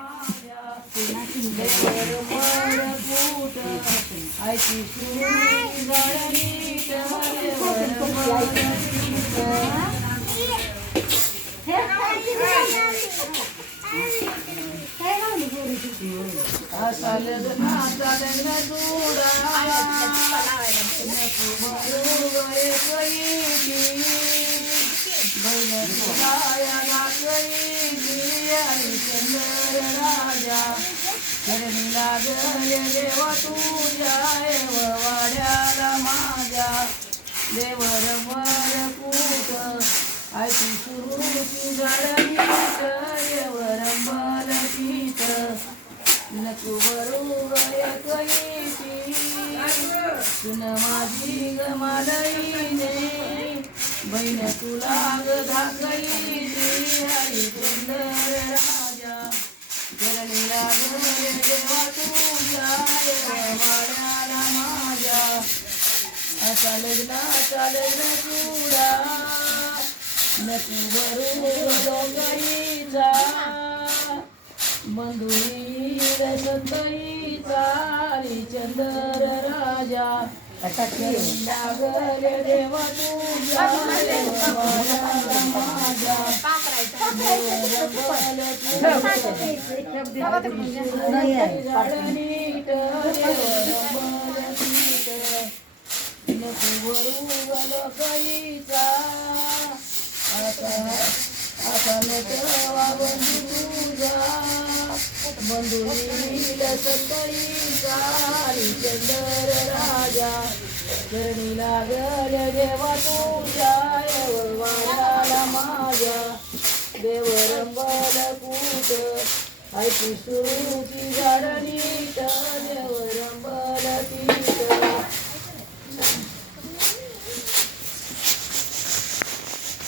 माझ्या देवर वर कूट आयची सुरी गळनीट देवर असा लग्न जोडा नको भरू गये कैली बहिण तुलाया गाकली हरिश्चंद्र राजा चरणी लागले देवा तुझ्या वाड्याला माझ्या देवर वर कूट आयची सुरूची झाडणीट देवर अंबल पीठ नको भरू गय कैची सुन माझी गमालईने बहीण तुला ग धाकली हरिचंद्र राजा चरणी लागले देवा तुझ्या वाड्याला माझ्या असा लग्नाचा लग्न चुडा नको भरू कैचा बंधुवीर संतईचा हरिचंद्र राजा लागले देवा तुझ्या माझ्या नीट नको भरू कैचा आता नटवा बंधू तुझा बंधुवीर संतईचा हरिचंद्र राजा चरणी लागले देवा तुझ्या वाड्याला माझ्या देवर अंबल कूट आयची सुरूची झाडणी